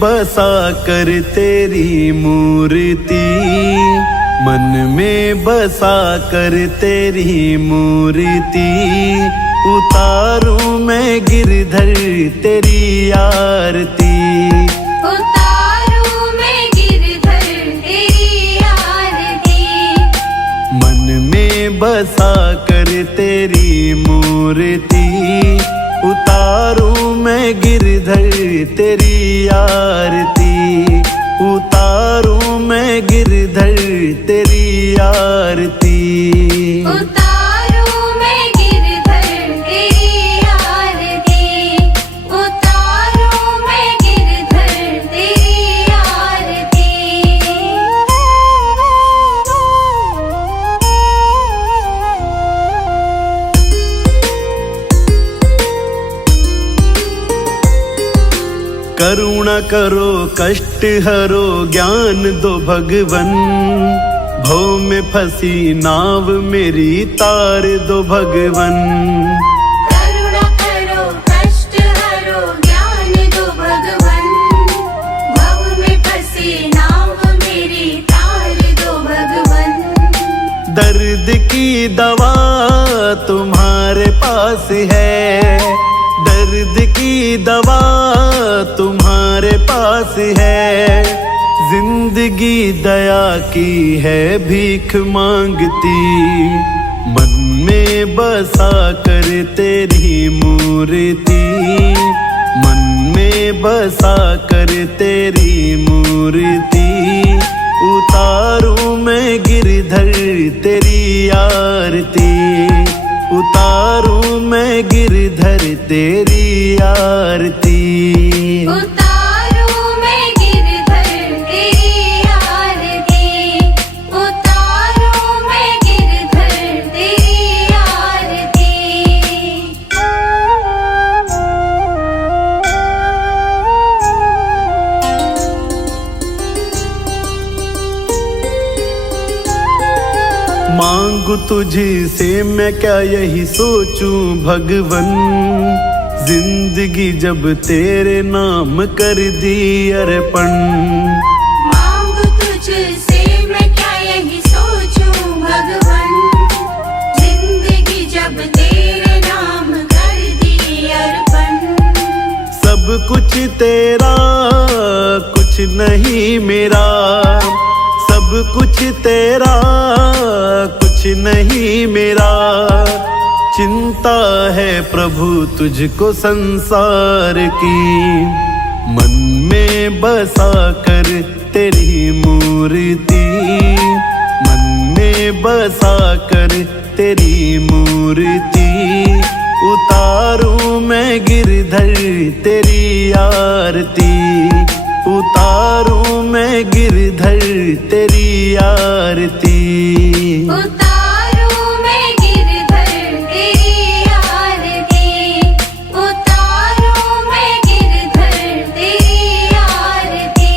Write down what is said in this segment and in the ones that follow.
बसा कर तेरी मूर्ति, मन में बसा कर तेरी मूर्ति, उतारूं मैं गिरधर तेरी आरती, उतारूं मैं गिरधर तेरी आरती। मन में बसा कर तेरी मूर्ति, उतारूं मैं गिरधर तेरी आरती, उतारूं मैं गिरधर तेरी आरती, उतारूं मैं गिरधर तेरी आरती, उतारूं मैं गिरधर तेरी आरती। करुणा करो कष्ट हरो ज्ञान दो भगवन, भव में फंसी नाव मेरी तार दो भगवन, करुणा करो कष्ट हरो ज्ञान दो भगवन, भव में फंसी नाव मेरी तार दो भगवन। दर्द की दवा तुम्हारे पास है, दर्द की दवा तुम्हारे पास है, जिंदगी दया की है भीख मांगती, मन में बसा कर तेरी मूर्ति, मन में बसा कर तेरी मूर्ति, उतारूं मैं गिरधर तेरी आरती, उतारूं मैं गिरधर तेरी आरती, उतारूं मैं गिरधर तेरी आरती, उतारूं मैं गिरधर तेरी आरती। मांगू तुझसे मैं क्या यही सोचूं भगवन, जिंदगी जब तेरे नाम कर दी अर्पण, मांगू तुझसे मैं क्या यही सोचूं भगवन, जिंदगी जब तेरे नाम कर दी अर्पण। सब कुछ तेरा कुछ नहीं मेरा, सब कुछ तेरा कुछ नहीं मेरा, चिंता है प्रभु तुझको संसार की, मन में बसा कर तेरी मूर्ति, मन में बसा कर तेरी मूर्ति, उतारूं मैं गिरधर तेरी आरती, उतारूं मैं गिरधर तेरी आरती, उतारूं मैं गिरधर तेरी आरती, उतारूं मैं गिरधर तेरी आरती।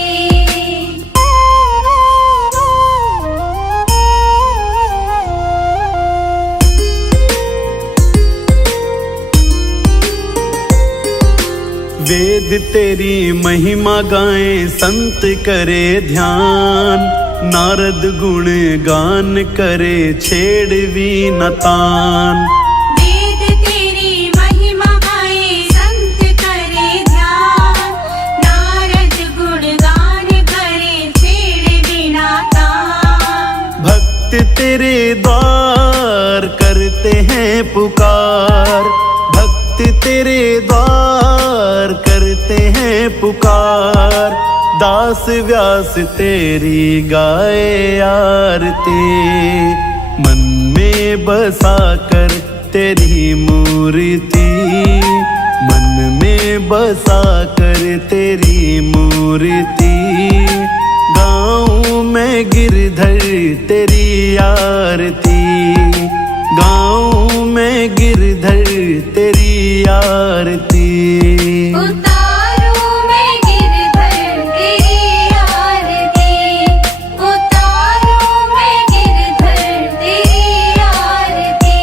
वेद तेरी महिमा गाएं संत करे ध्यान, नारद गुण गान करे छेड़ वीणा तान, वेद तेरी महिमा गाए संत करे ध्यान, नारद गुण गान करे छेड़ वीणा तान। भक्त तेरे द्वार करते हैं पुकार, भक्त तेरे द्वार करते हैं पुकार, दास व्यास तेरी गाए आरती, मन में बसा कर तेरी मूर्ति, मन में बसा कर तेरी मूर्ति, गाऊं मैं गिरधर तेरी आरती, गाऊं मैं गिरधर तेरी आरती, उतारूं मैं गिरधर तेरी आरती, उतारूं मैं गिरधर तेरी आरती।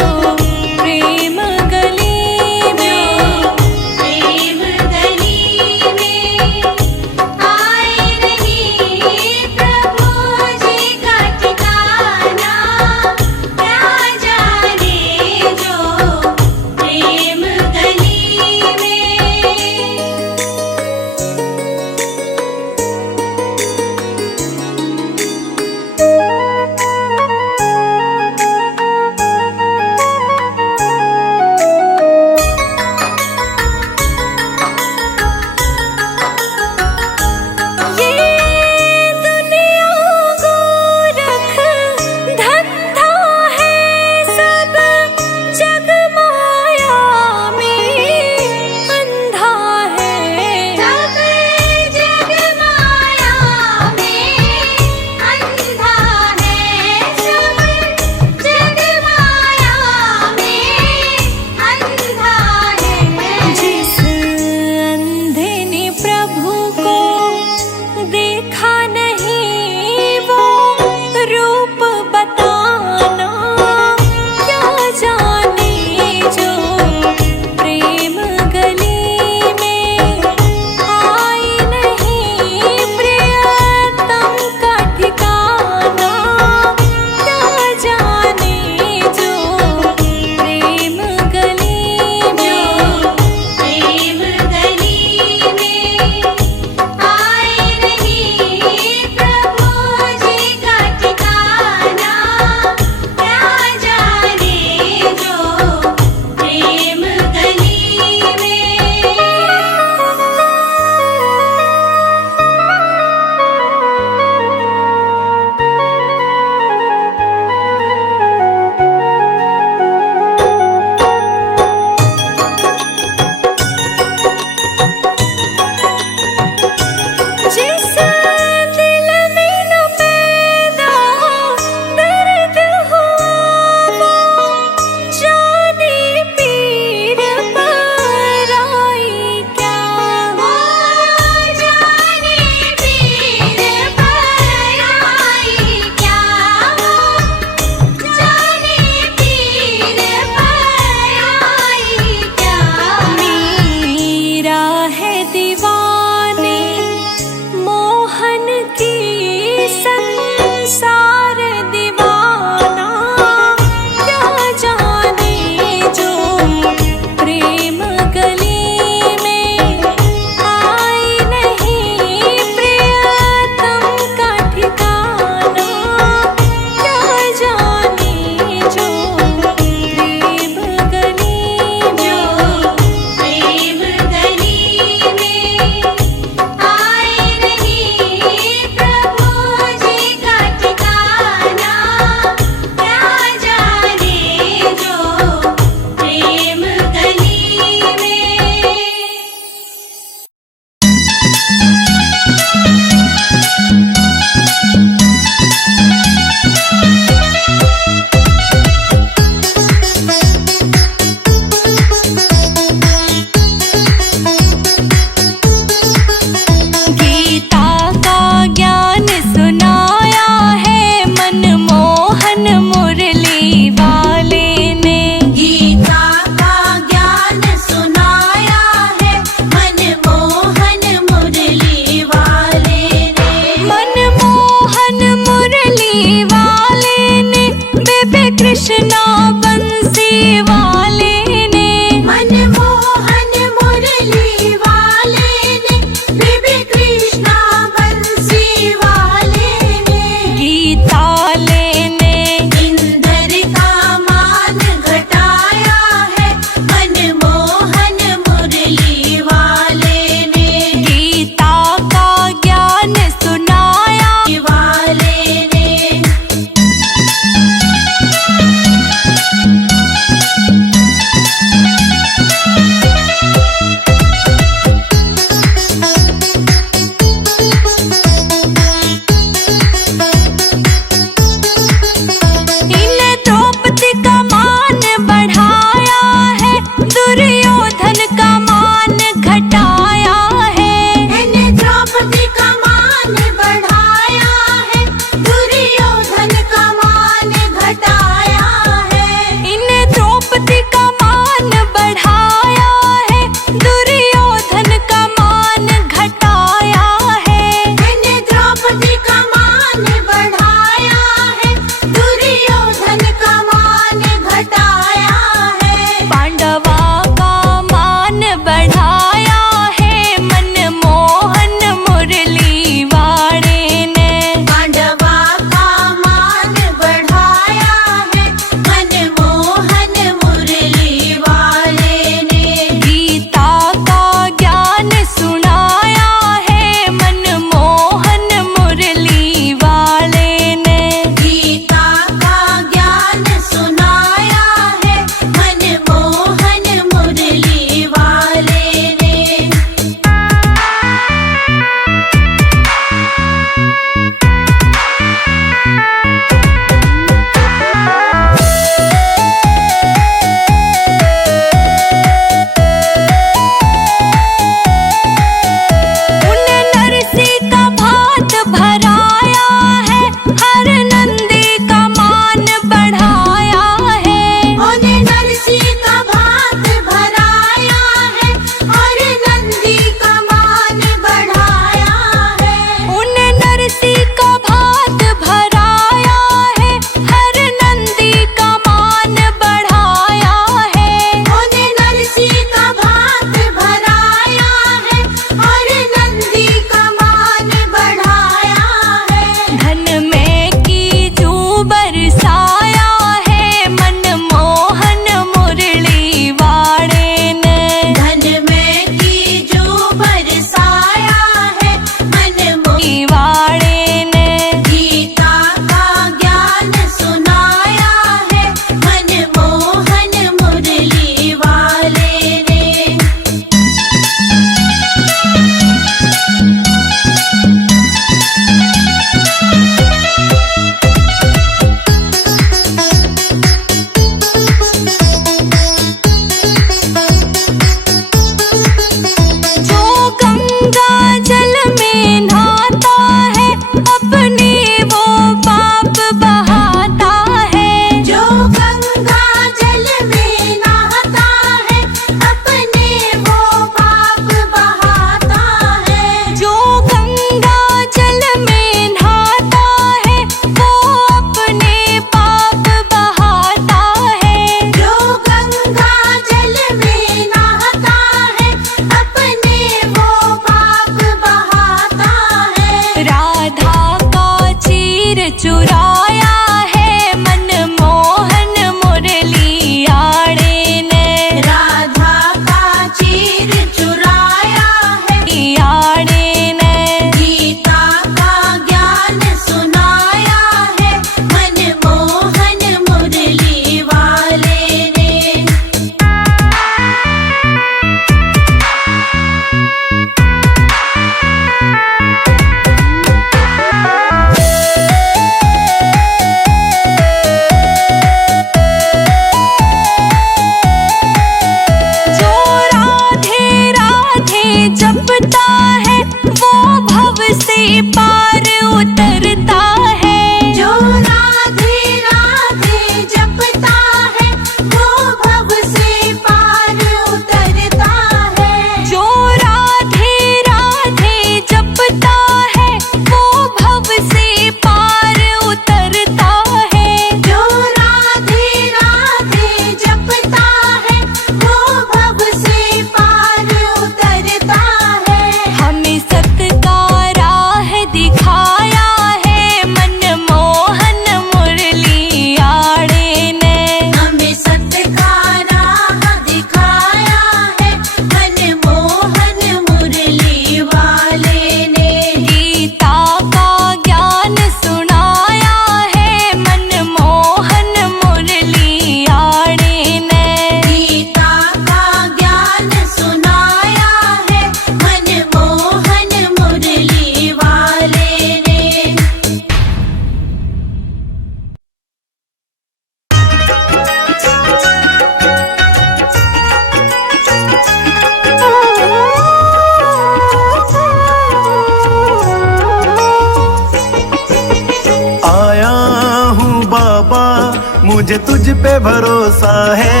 मुझे तुझ पे भरोसा है।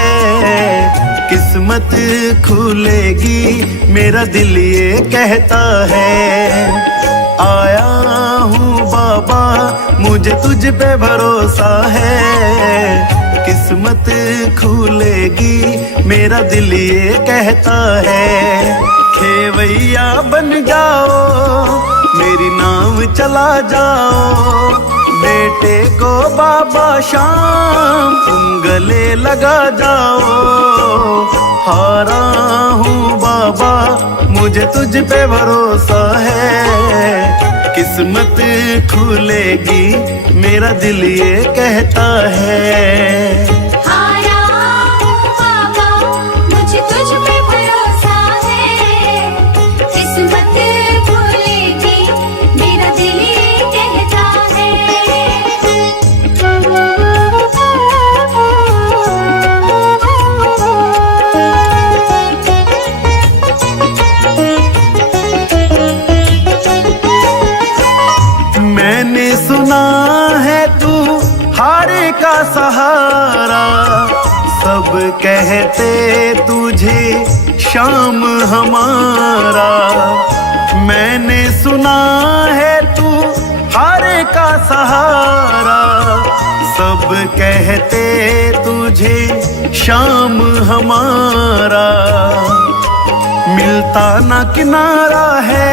किस्मत खुलेगी मेरा दिल ये कहता है। आया हूँ बाबा मुझे तुझ पे भरोसा है। किस्मत खुलेगी मेरा दिल ये कहता है। खेवैया बन जाओ मेरी नाव चला जाओ। बेटे को बाबा शाम तुम गले लगा जाओ। हारा हूँ बाबा मुझे तुझ पे भरोसा है। किस्मत खुलेगी मेरा दिल ये कहता है। हारा हूँ बाबा मुझे तुझ पे भरोसा है। किस्मत खुलेगी मेरा दिल ये कहता है। मैंने सुना है तू हारे का सहारा। सब कहते तुझे शाम हमारा। मैंने सुना है तू हारे का सहारा। सब कहते तुझे शाम हमारा। मिलता ना किनारा है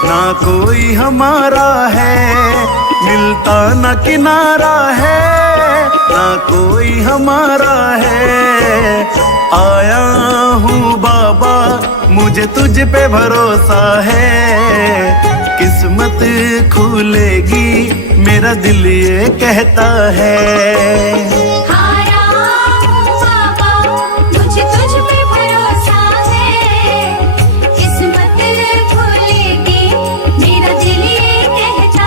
ना कोई हमारा है। मिलता ना किनारा है ना कोई हमारा है। आया हूँ बाबा मुझे तुझ पे भरोसा है। किस्मत खुलेगी मेरा दिल ये कहता है। हारा हूँ बाबा मुझे तुझ पे भरोसा है। किस्मत खुलेगी मेरा दिल ये कहता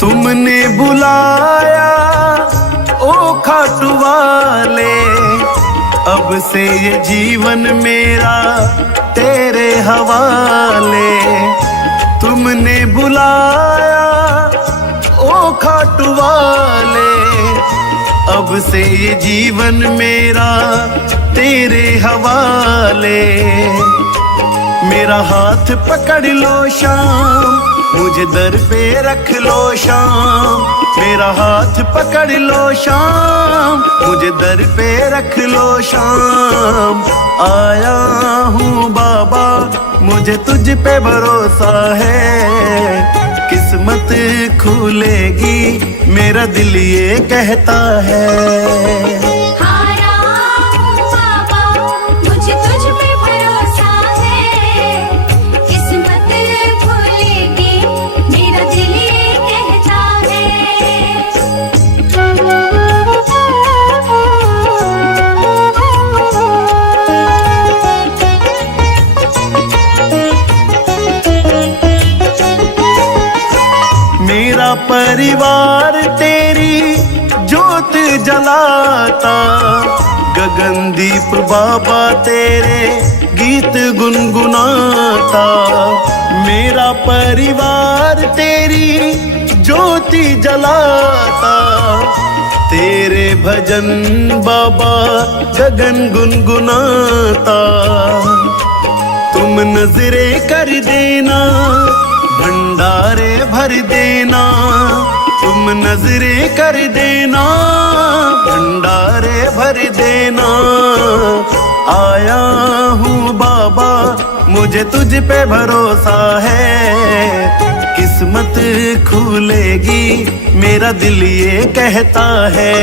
तुमने बुलाया ओ खाटू वाले। अब से ये जीवन मेरा तेरे हवाले। तुमने बुलाया ओ खाटू वाले। अब से ये जीवन मेरा तेरे हवाले। मेरा हाथ पकड़ लो शाम मुझे दर पे रख लो शाम। मेरा हाथ पकड़ लो शाम मुझे दर पे रख लो शाम। आया हूँ बाबा मुझे तुझ पे भरोसा है। किस्मत खुलेगी मेरा दिल ये कहता है। हारा हूँ बाबा मुझे तुझ पे भरोसा है। किस्मत खुलेगी मेरा दिल ये कहता मेरा परिवार तेरी जोत जलाता। गगनदीप बाबा तेरे गीत गुनगुनाता। मेरा परिवार तेरी ज्योति जलाता। तेरे भजन बाबा गगन गुनगुनाता। तुम नजरे कर देना भंडारे भर देना। तुम नजरे कर देना भंडारे भर देना। आया हूँ बाबा मुझे तुझ पे भरोसा है। किस्मत खुलेगी मेरा दिल ये कहता है।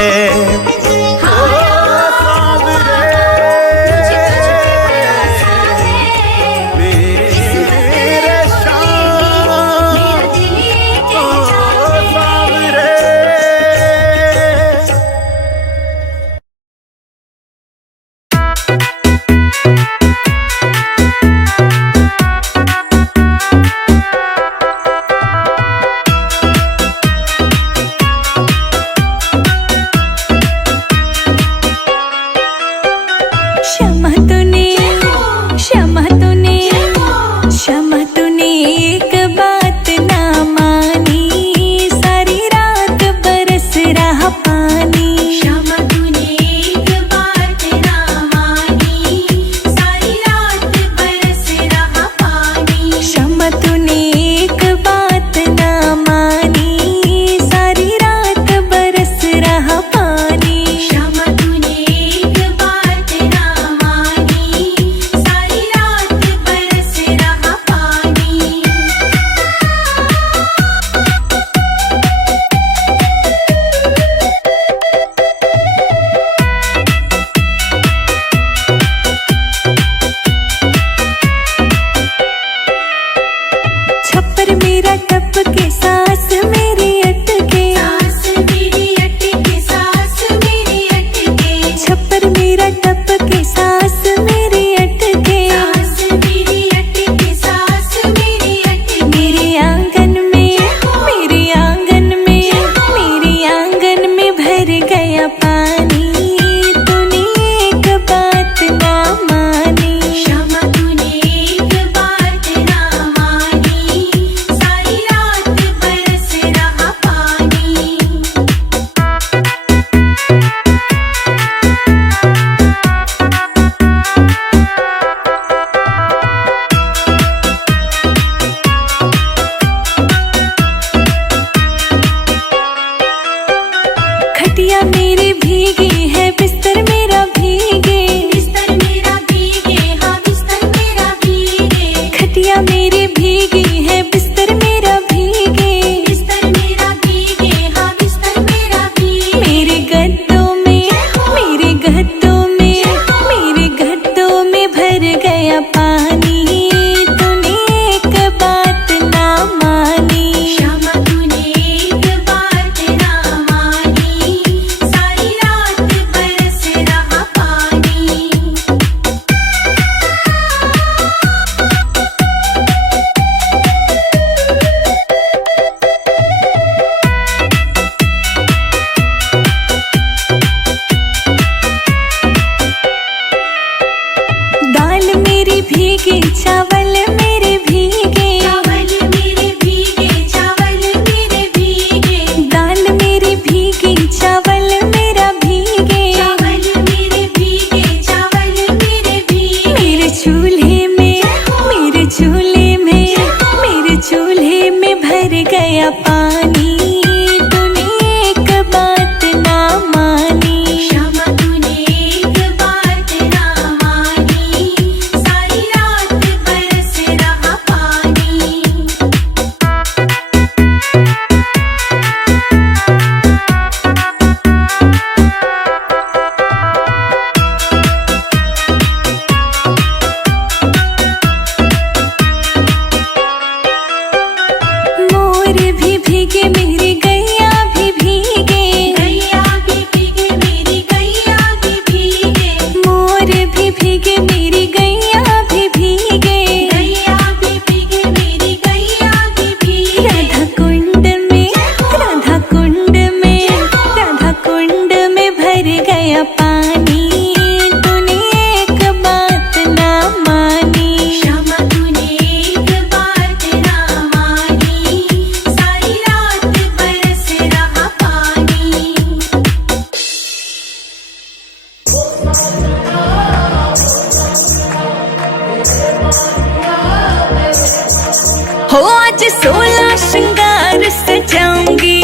हो आज 16 श्रृंगार सजाऊंगी,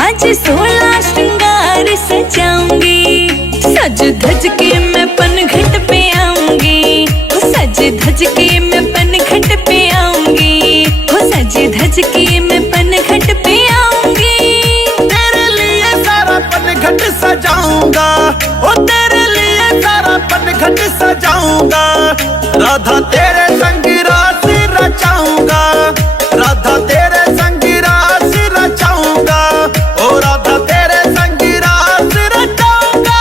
आज 16 श्रृंगार सजाऊंगी, सज धज के मैं पनघट पे आऊंगी, हो सज धज के मैं पनघट पे आऊंगी, हो सज धज के मैं पनघट पे आऊंगी। तेरे लिए सारा पनघट सजाऊंगा, ओ तेरे लिए सारा पनघट सजाऊंगा, राधा तेरे संग रास रचाऊंगा, राधा तेरे संग रास रचाऊंगा, ओ राधा तेरे संग रास रचाऊंगा।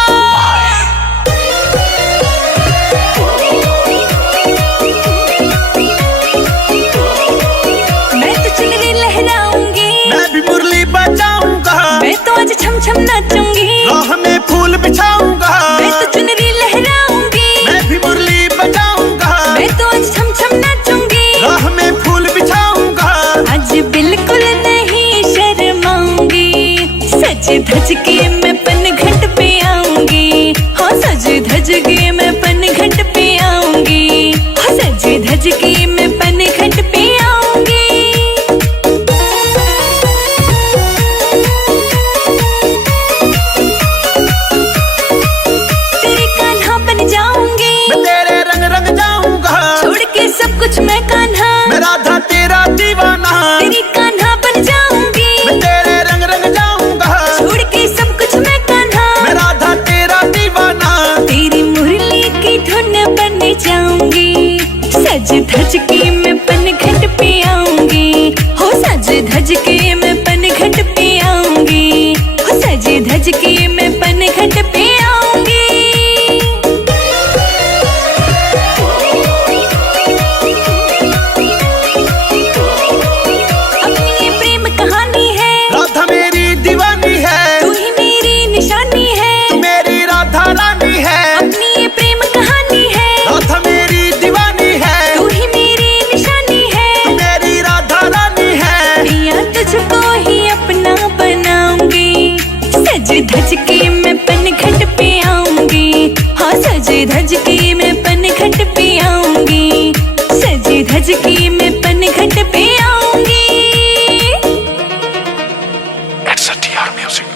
मैं तो चुनरी लहराऊंगी, मैं भी मुरली बजाऊंगा, मैं तो आज छम छम नाचूंगी, राह में फूल बिछाऊंगा, मैं तो चुनरी लहराऊंगी, मैं भी मुरली बजाऊंगा, मैं तो आज छम छम नाचूंगी, राह में फूल बिछाऊंगा। आज बिल्कुल नहीं शर्माऊंगी, सज धज के मैं पनघट पे आऊंगी, हाँ सज धज के मैं पनघट पे आऊंगी, हाँ सज धज के मैं पनघट पे आऊंगी। तेरे कान्हा बन जाऊंगी, मैं तेरे रंग रंग जाऊंगा, छोड़ के सब कुछ मैं कान्हा, मैं राधा तेरा दीवाना, तेरी कान्हा बन जाऊंगी, मैं तेरे रंग रंग जाऊंगा, छोड़ के सब कुछ मैं कान्हा, मैं राधा तेरा दीवाना, तेरी मुरली की धुन बन जाऊंगी, सज धज के मैं पनघट पे आऊंगी, हो सज धज के मैं पनघट पे आऊंगी, हो सज धज के मैं पनघट पे आऊंगी। अपनी ये प्रेम कहानी है, राधा मेरी दीवानी है, तू ही मेरी निशानी है, तू मेरी राधा रानी है, अपनी ये प्रेम कहानी है, राधा मेरी दीवानी है, तू ही मेरी निशानी है, तू मेरी राधा रानी है। पिया तुझको ही अपना बनाऊंगी, सज धज के मैं पनघट पे आऊंगी, हाँ सज धज के मैं पनघट पे आऊंगी, सज धज के मैं पनघट पे आऊंगी। It's a TR Music.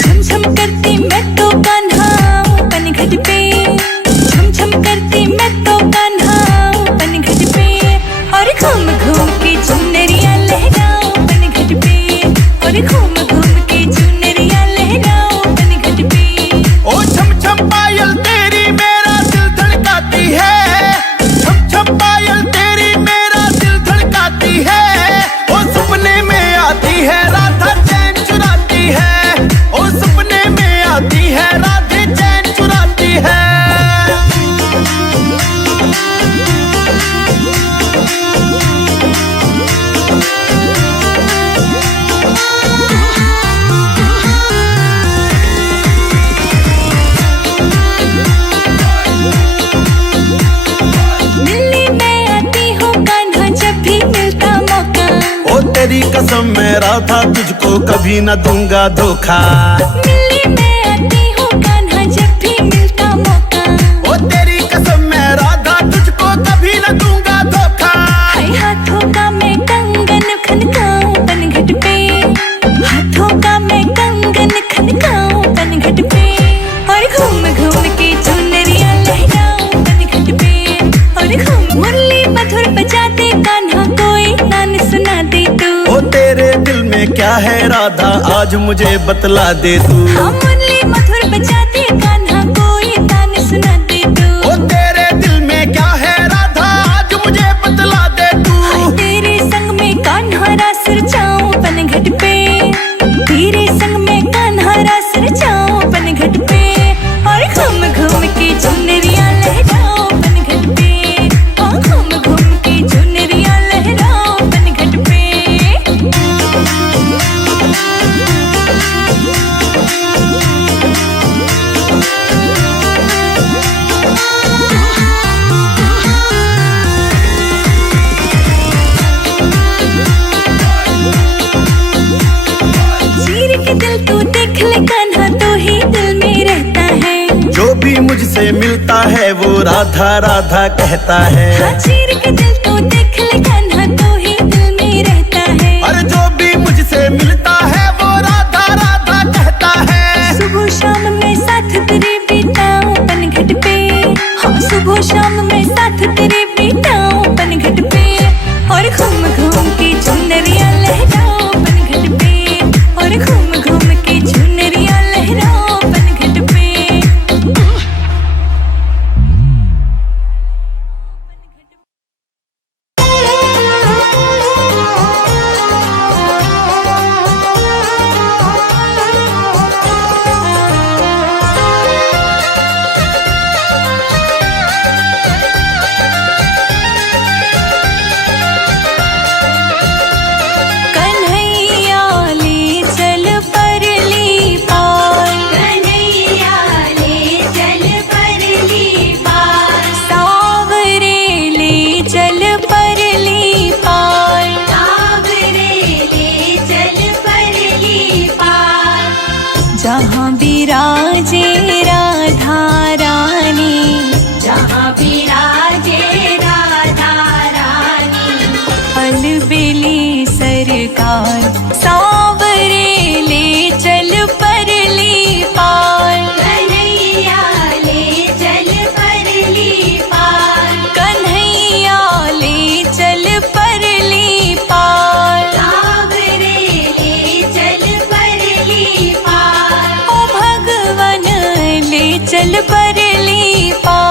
छम छम करती मैं तो कान्हा पनघट पे, छम छम करती मैं तो कान्हा पनघट पे, और घूम घूम के चुनरिया लहराओ पनघट पे, और घूम घूम के चुनरिया लहराओ पनघट पे। ओ छम छम पायल तेरी मेरा दिल धड़काती है, छम छम पायल तेरी मेरा दिल धड़काती है, ओ सपने में आती है राधा चैन चुराती है, ओ सपने में आती है राधे चैन चुराती है। मिलने मैं आती हूँ कान्हा जब भी मिलता मौका, ओ तेरी कसम मैं राधा तुझको कभी न दूंगा धोखा, मिलने मैं आती हूँ कान्हा जब भी मिलता मौका, ओ तेरी कसम मैं राधा तुझको कभी न दूंगा धोखा। हाय हाथों का मैं कंगन खनकाऊं पनघट पे, हाथों का मैं कंगन खनकाऊं पनघट पे, और घूम घूम के चुनरिया लहराऊं पनघट पे, और घूम मुरली मधुर बजाते कान्हा कोई तान सुना दे तू, ओ तेरे दिल में क्या है राधा आज मुझे बतला दे तू, हाँ मुरली मधुर बजाते कान्हा कोई तान सुना दे तू, ओ तेरे दिल में क्या है राधा आज मुझे बतला दे तू। हाय तेरे संग में कान्हा रास रचाऊं पनघट पे, तेरे संग में कान्हा रास रचाऊं पनघट पे, और घूम घूम के चुनरिया लहराओ पनघट पे, और घूम घूम के चुनरिया लहराओ पनघट पे। मुझसे मिलता है वो राधा राधा कहता है। हाँ चीर के दिल तो देख ले कान्हा, तो ही दिल में रहता है। अरे जो भी मुझसे मिलता है वो राधा राधा कहता है। सुबह शाम में साथ तेरे बिताऊं पनघट पे, हाँ सुबह शाम में साथ तेरे बिताऊं पनघट पे, और घूम घूम के चुनरिया लहराओ पनघट पे, और घूम घूम के चुनरिया लहराओ पनघट पे। जहाँ विराजे राधा रानी, जहाँ विराजे राधा रानी, अलबेली सरकार सांवरे ले चल परली पार, कन्हैया ले चल परली पार, कन्हैया ले चल परली पार, सांवरे ले चल परली पार, ओ भगवन ले चल परली पार।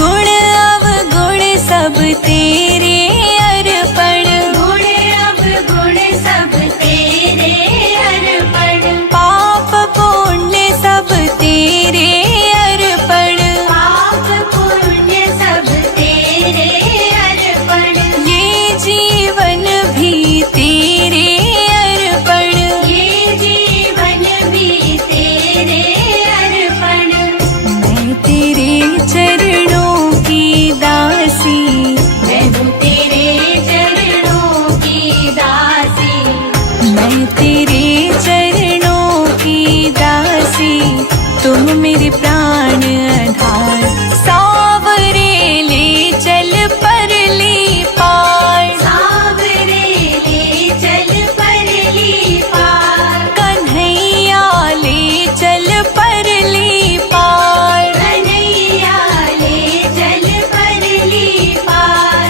गुण अवगुण सब तेरे अर्पण, गुण अवगुण सब तेरे अर्पण, पाप पुण्य सब तेरे अर्पण, पाप पुण्य सब तेरे अर्पण, ये जीवन भी तेरे अर्पण, ये जीवन भी तेरे अर्पण, मैं तेरे चरणों की दासी, मैं हूँ तेरे चरणों की दासी, मैं तेरे चरणों की दासी, तुम मेरे प्राण आधार, सांवरे ले चल परली पार, सांवरे ले चल परली पार, कन्हैया ले चल परली पार, कन्हैया ले चल परली पार।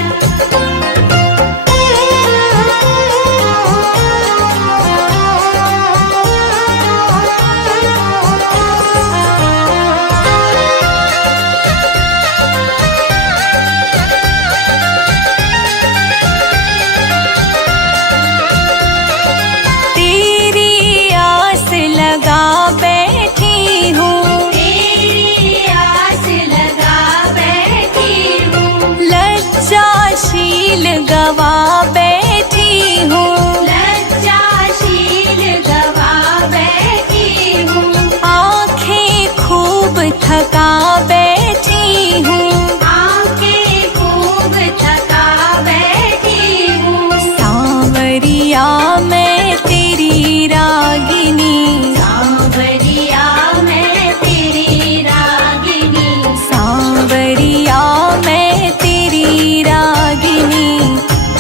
तेरी आस लगा बैठी हूँ, तेरी आस लगा बैठी हूँ, लज्जाशील गवा बैठी हूँ, लज्जाशील गवा बैठी हूँ, आँखें खूब थका बैठी हूँ, आँखें खूब थका बैठी हूँ, सांवरिया मैं तेरी रागिनी, सांवरिया मैं तेरी रागिनी, सांवरिया मैं तेरी रागिनी,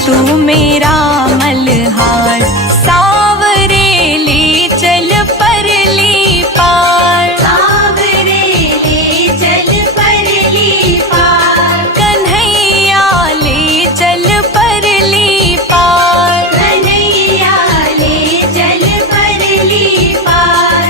तू मेरा मल्हार, सांवरे ले चल परली पार, सांवरे ले चल परली पार, कन्हैया ले चल परली पार, कन्हैया ले चल परली पार।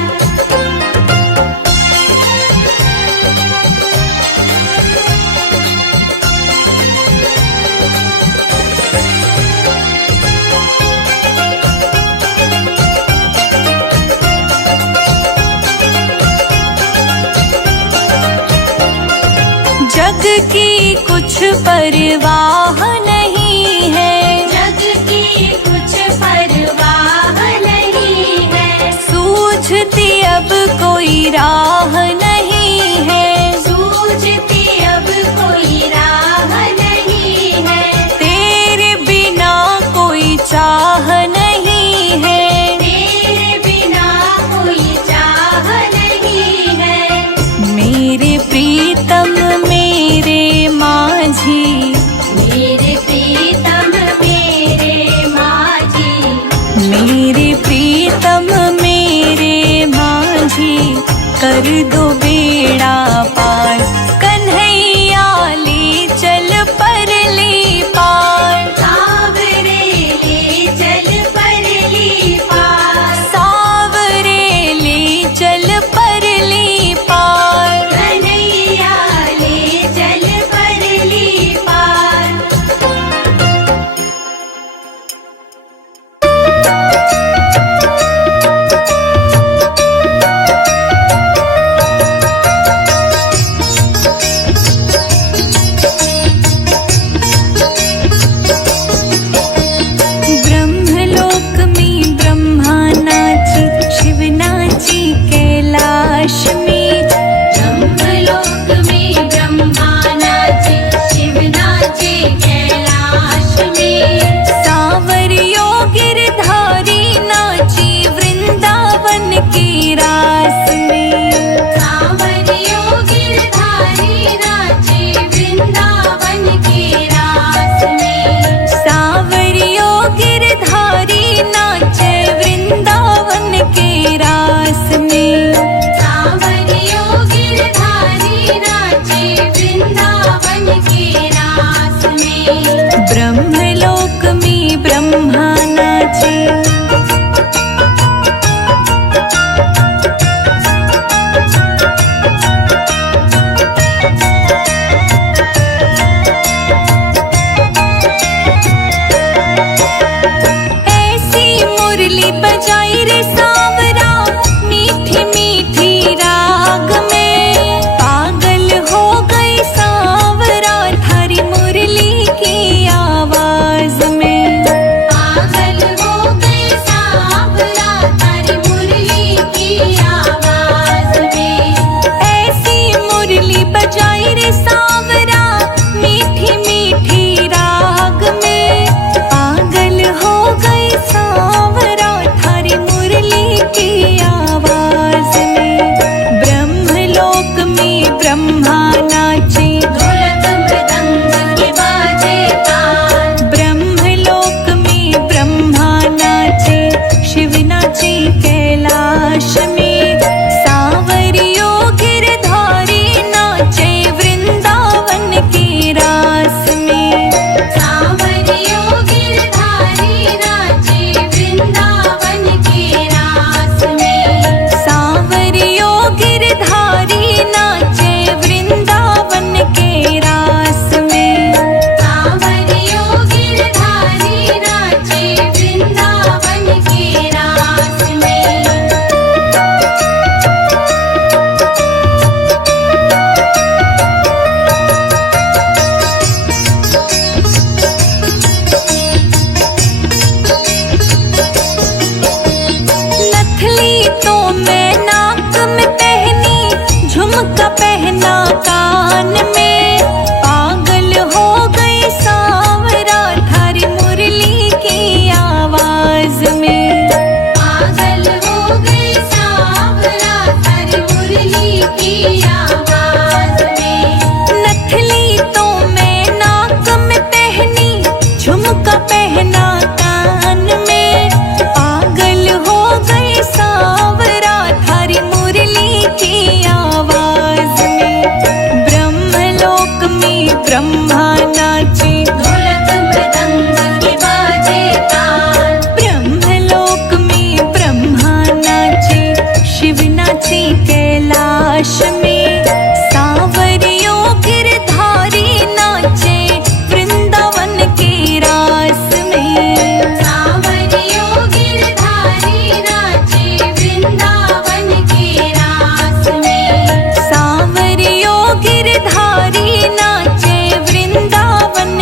जग की कुछ परवाह नहीं है, जग की कुछ परवाह नहीं है, ब्रह्मा नाचे, ढोलक मृदंग के बाजे ताल। ब्रह्मलोक में ब्रह्मा नाचे, शिव नाचे कैलाश में। सांवरियों गिरधारी नाचे वृंदावन के रास में। सांवरियों गिरधारी नाचे वृंदावन के रास में। सांवरियों गिरधारी नाचे वृंदावन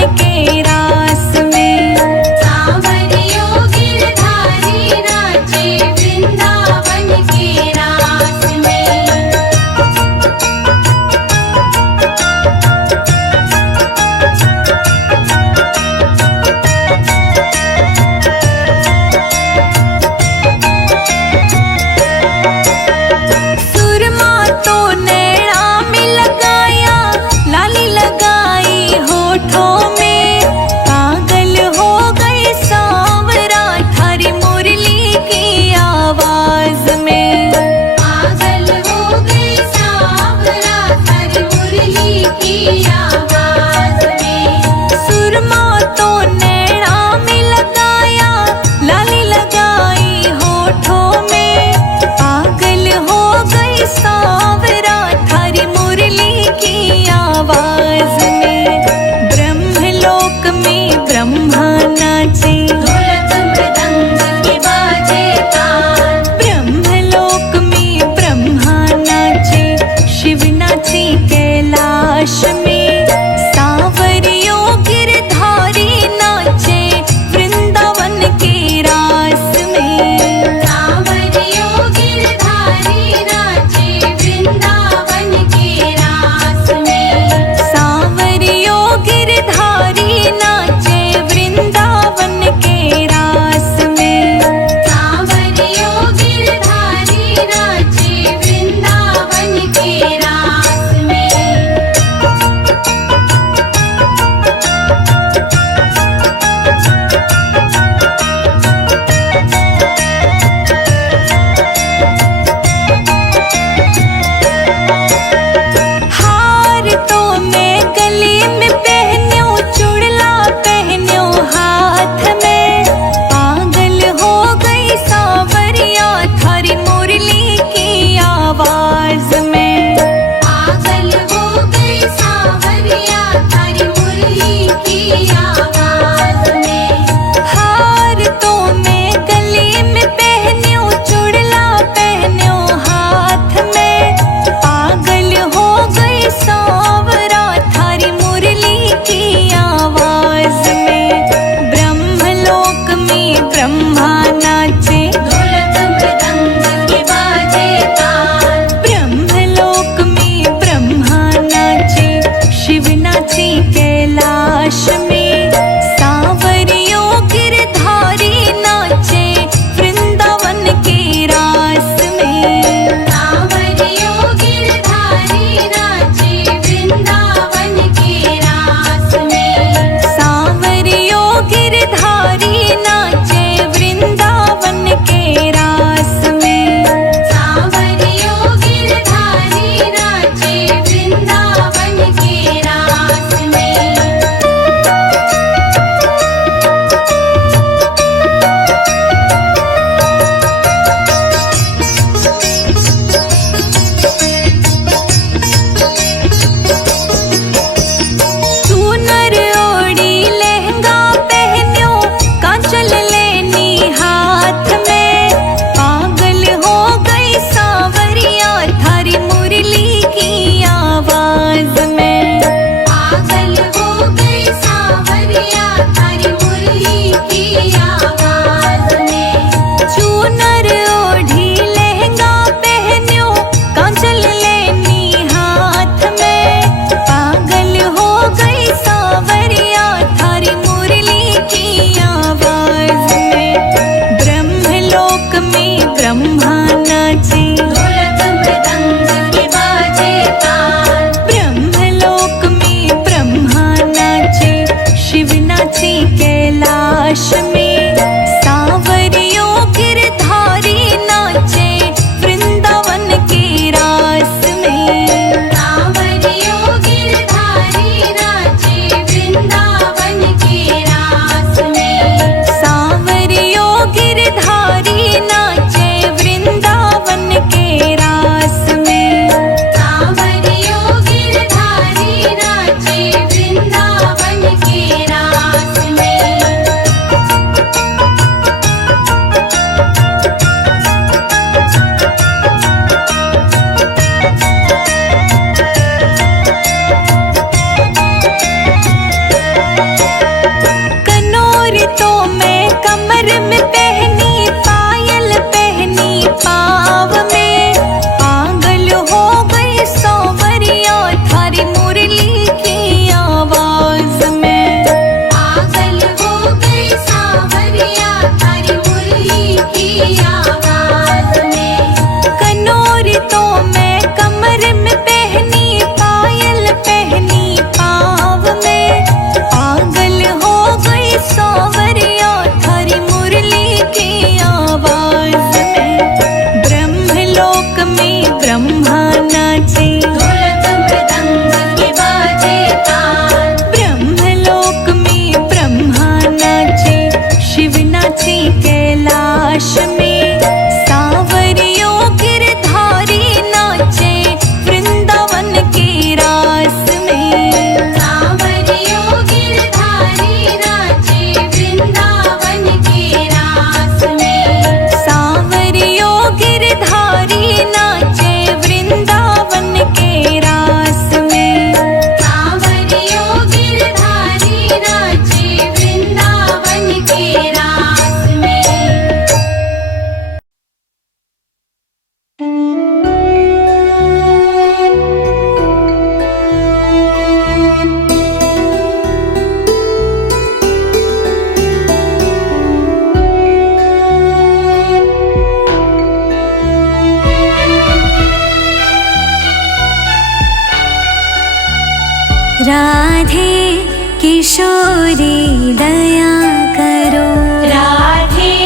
किशोरी दया करो, राधे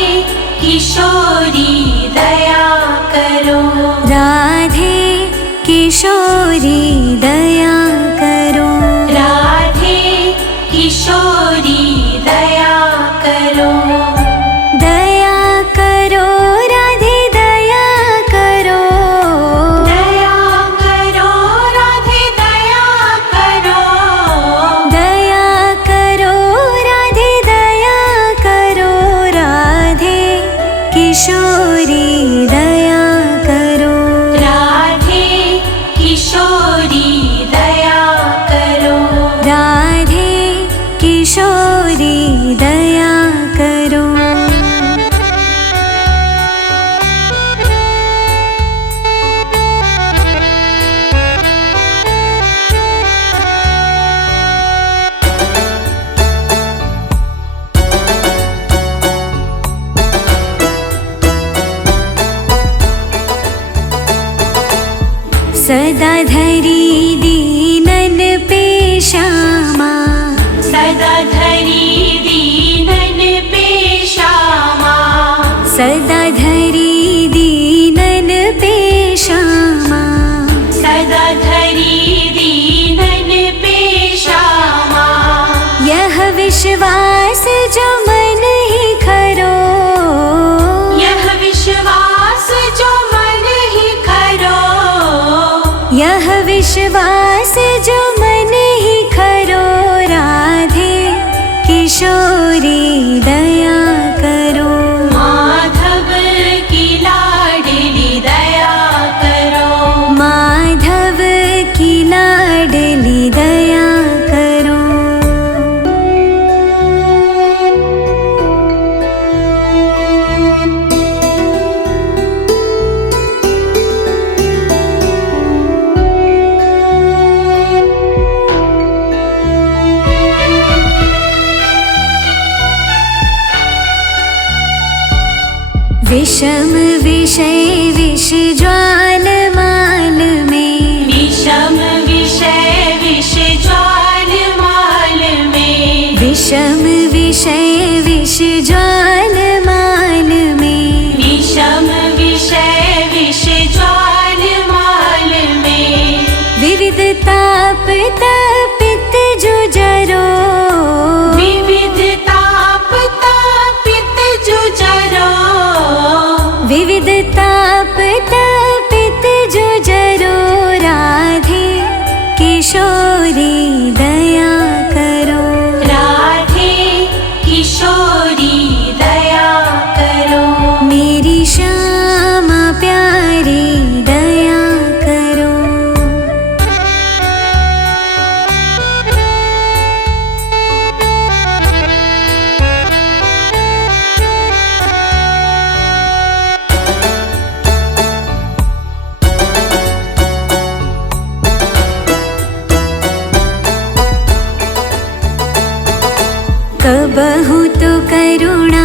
किशोरी दया करो, राधे किशोरी दया करो, राधे किशोरी दया करो, दया करो राधे दया करो, दया करो राधे दया करो, दया करो राधे दया करो, राधे किशोरी दया करो, राधे किशोरी दया करो, राधे किशोरी दया करो। सदा धरी दीनन पे श्यामा, सदा धरी दीनन पे श्यामा, सदा धरी दीनन पे श्यामा, सदा धरी दीनन पे श्यामा, यह विश्वास जो मन ही खरो, यह विश्वास जो मन ही खरो, यह विश्वास जो मन ही खरो, राधे किशोरी दया करो, माधव की लाडली दया करो, माधव की लाडली दया करो। विषम विषय विष ज्वाल माल में, विषम विषय विष ज्वाल माल में, विषम विषय विष ज्वाल माल में, विषम विषय विष ज्वाल माल में, विविध ताप तपित जुझरो, विविध ताप तापित जुझरो, विविध ताप तपित जुझरो, राधे किशोरी दया करो, राधे किशोरी दया करो, मेरी श्यामा प्यारी दया करो। कबहु तो करुणा